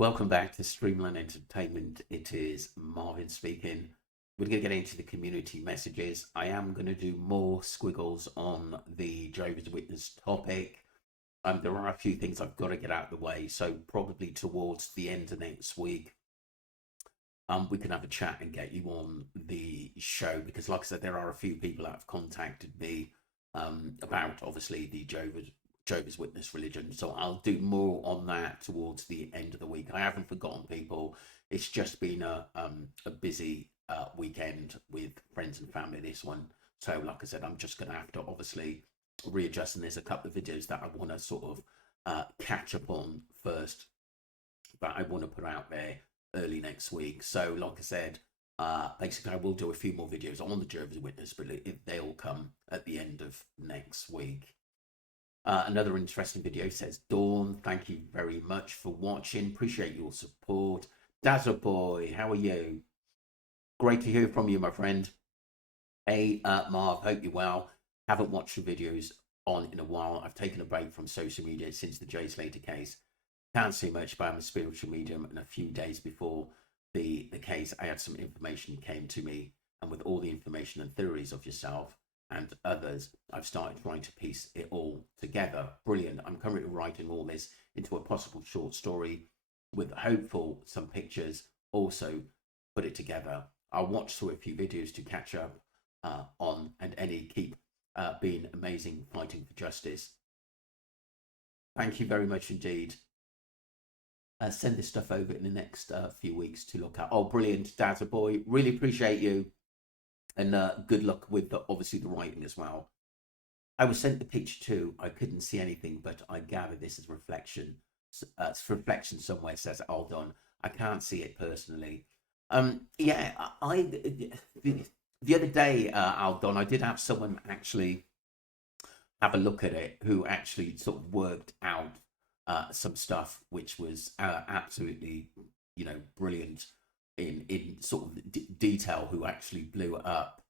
Welcome back to Streamline Entertainment. It is Marvin speaking. We're going to get into the community messages. I am going to do more squiggles on the Jehovah's Witness topic. There are a few things I've got to get out of the way, so probably towards the end of next week, we can have a chat and get you on the show because, like I said, there are a few people that have contacted me about obviously the Jehovah's Witness religion. So I'll do more on that towards the end of the week. I haven't forgotten people. It's just been a busy weekend with friends and family, this one. So like I said, I'm just going to have to obviously readjust. And there's a couple of videos that I want to sort of catch up on first that I want to put out there early next week. So like I said, basically I will do a few more videos on the Jehovah's Witness, but they'll come at the end of next week. Another interesting video says, Dawn, thank you very much for watching. Appreciate your support. Dazzle Boy, how are you? Great to hear from you, my friend. Hey, Marv, hope you're well. Haven't watched the videos on in a while. I've taken a break from social media since the Jay Slater case. Can't say much, but I'm a spiritual medium, and a few days before the case, I had some information came to me, and with all the information and theories of yourself and others, I've started trying to piece it all together. Brilliant. I'm currently writing all this into a possible short story with hopeful some pictures, also put it together. I'll watch through a few videos to catch up on, and any keep being amazing, fighting for justice. Thank you very much indeed. Send this stuff over in the next few weeks to look at. Oh, brilliant, Dazzle Boy. Really appreciate you. And good luck with obviously the writing as well. I was sent the picture too. I couldn't see anything, but I gather this is reflection. It's reflection somewhere, says Aldon. I can't see it personally. Yeah, the other day, Aldon, I did have someone actually have a look at it who actually sort of worked out some stuff which was absolutely, brilliant in sort of detail, who actually blew it up.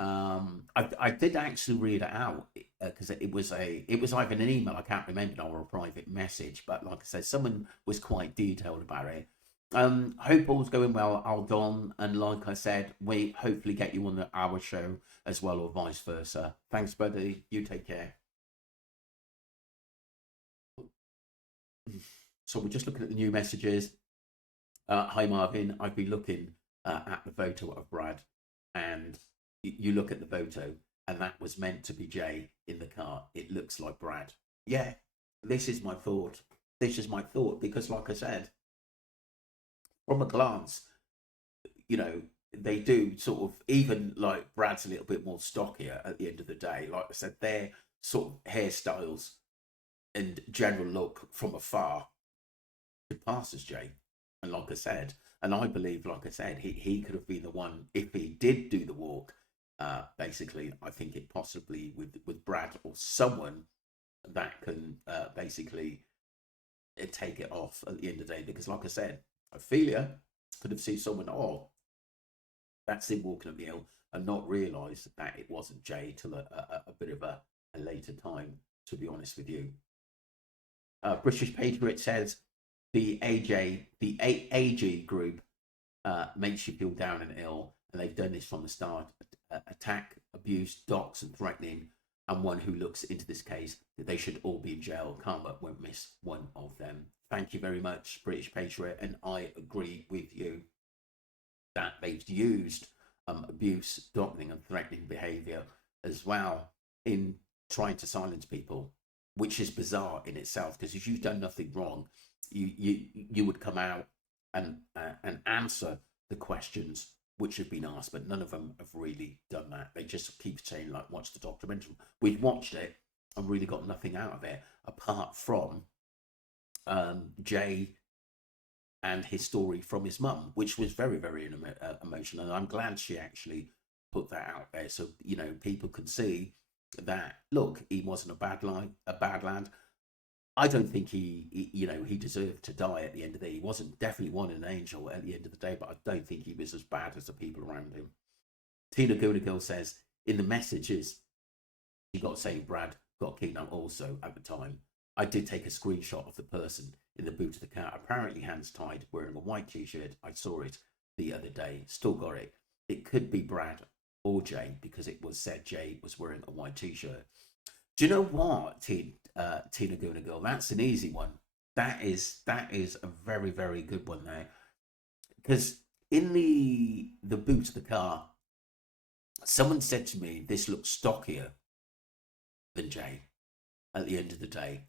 I did actually read it out because it was either an email, I can't remember now, or a private message, but like I said, someone was quite detailed about it. Hope all's going well, Aldon, and like I said, we hopefully get you on our show as well, or vice versa. Thanks, buddy. You take care. So we're just looking at the new messages. Hi Marvin, I've been looking at the photo of Brad, and you look at the photo, and that was meant to be Jay in the car. It looks like Brad. Yeah, this is my thought. This is my thought because, like I said, from a glance, they do sort of, even like Brad's a little bit more stockier at the end of the day. Like I said, their sort of hairstyles and general look from afar could pass as Jay. And like I said, and I believe, like I said, he could have been the one if he did do the walk. Basically, I think it possibly with Brad or someone that can basically take it off at the end of the day. Because, like I said, Ophelia could have seen someone, oh, that's him walking up the hill, and not realise that it wasn't Jay till a bit of a later time, to be honest with you. British Patriot says, the AG group makes you feel down and ill, and they've done this from the start. Attack, abuse, dox, and threatening, and one who looks into this case, that they should all be in jail. Karma won't miss one of them. Thank you very much, British Patriot, and I agree with you that they've used abuse, doxing, and threatening behaviour as well in trying to silence people, which is bizarre in itself, because if you've done nothing wrong, you would come out and answer the questions which have been asked, but none of them have really done that. They just keep saying, like, watch the documentary. We've watched it and really got nothing out of it apart from Jay and his story from his mum, which was very, very emotional. And I'm glad she actually put that out there, so people can see that, look, he wasn't a bad lad. I don't think he deserved to die at the end of the day. He wasn't definitely one an angel at the end of the day, but I don't think he was as bad as the people around him. Tina Girl says, in the messages, she got saying Brad got kidnapped also at the time. I did take a screenshot of the person in the boot of the car, apparently hands tied, wearing a white t-shirt. I saw it the other day. Still got it. It could be Brad or Jay, because it was said Jay was wearing a white t-shirt. Do you know what, Tina Guna Girl? That's an easy one. That is a very, very good one there. Because in the boot of the car, someone said to me, this looks stockier than Jay at the end of the day.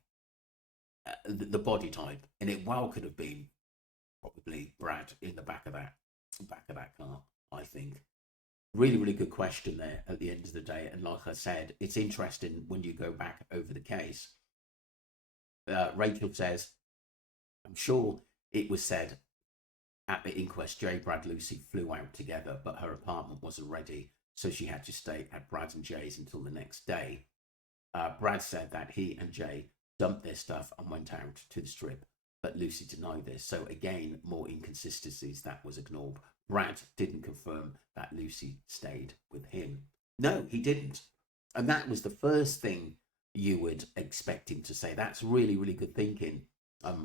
The body type, and it well could have been probably Brad in the back of that car, I think. Really, really good question there at the end of the day. And like I said, it's interesting when you go back over the case. Rachel says, I'm sure it was said at the inquest, Jay, Brad, Lucy flew out together, but her apartment wasn't ready, so she had to stay at Brad and Jay's until the next day. Brad said that he and Jay dumped their stuff and went out to the strip, but Lucy denied this. So again, more inconsistencies that was ignored. Brad didn't confirm that Lucy stayed with him. No, he didn't. And that was the first thing you would expect him to say. That's really, really good thinking,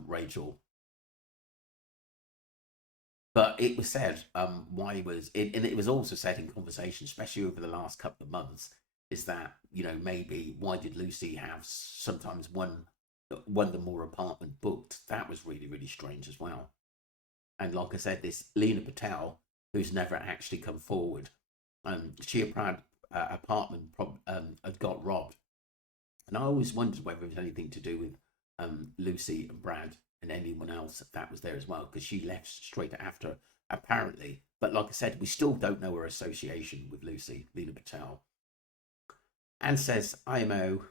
Rachel. But it was said, why was it, and it was also said in conversation, especially over the last couple of months, is that, maybe why did Lucy have sometimes one the more apartment booked? That was really, really strange as well. And like I said, this Lena Patel, who's never actually come forward, she had apartment had got robbed. And I always wondered whether it was anything to do with Lucy and Brad and anyone else that was there as well, because she left straight after, apparently. But like I said, we still don't know her association with Lucy, Lena Patel. And says, IMO,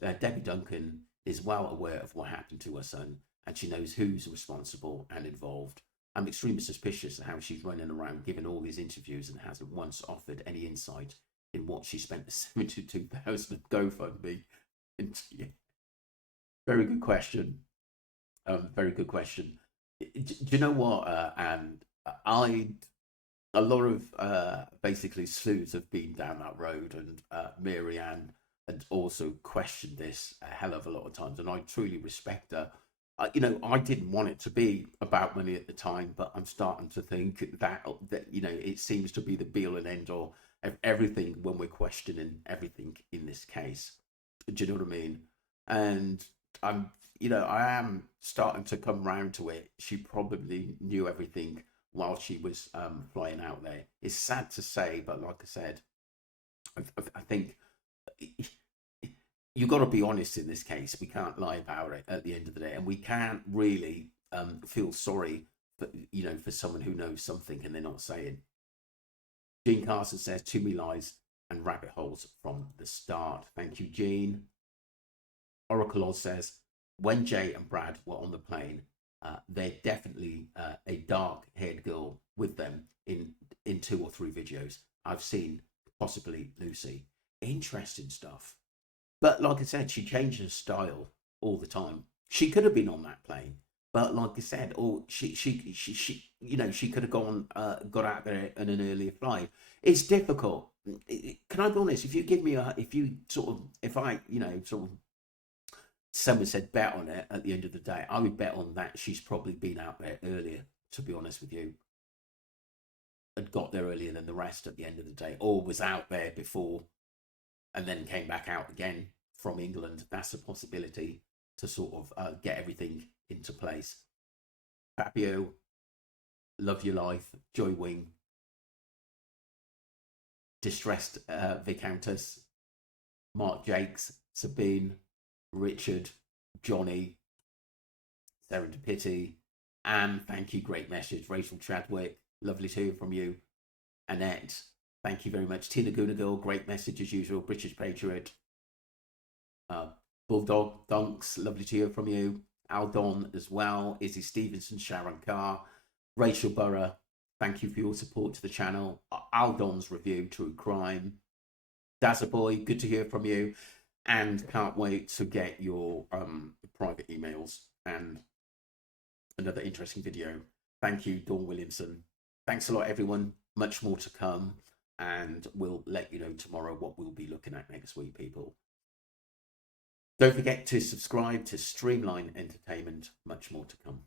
Debbie Duncan is well aware of what happened to her son, and she knows who's responsible and involved. I'm extremely suspicious of how she's running around giving all these interviews and hasn't once offered any insight in what she spent the 72,000 GoFundMe into. Yeah. Very good question. Very good question. Do you know what? And a lot of basically sleuths have been down that road, and Mary Ann had also questioned this a hell of a lot of times, and I truly respect her. I didn't want it to be about money at the time, but I'm starting to think that it seems to be the be all and end all of everything when we're questioning everything in this case. Do you know what I mean? And I am starting to come round to it. She probably knew everything while she was flying out there. It's sad to say, but like I said, I think you've got to be honest in this case. We can't lie about it at the end of the day, and we can't really feel sorry for someone who knows something and they're not saying. Jean Carson says, too many lies and rabbit holes from the start. Thank you, Jean. Oracle Oz says, when Jay and Brad were on the plane, they're definitely a dark-haired girl with them in 2 or 3 videos I've seen, possibly Lucy. Interesting stuff. But like I said, she changes her style all the time. She could have been on that plane, but like I said, or she could have got out there in an earlier flight. It's difficult. Can I be honest? If you give me someone said bet on it at the end of the day, I would bet on that she's probably been out there earlier, to be honest with you. Had got there earlier than the rest at the end of the day, or was out there before and then came back out again from England. That's a possibility to sort of get everything into place. Fabio, love your life. Joy Wing, distressed Viscountess, Mark Jakes, Sabine, Richard, Johnny, Serendipity, Anne, thank you, great message. Rachel Chadwick, lovely to hear from you. Annette, thank you very much. Tina Goonagirl, great message as usual. British Patriot. Bulldog Dunks, lovely to hear from you. Aldon as well. Izzy Stevenson, Sharon Carr, Rachel Burrow, thank you for your support to the channel. Aldon's review, True Crime. Dazzaboy, good to hear from you. And can't wait to get your private emails and another interesting video. Thank you, Dawn Williamson. Thanks a lot, everyone. Much more to come. And we'll let you know tomorrow what we'll be looking at next week, people. Don't forget to subscribe to Streamline Entertainment. Much more to come.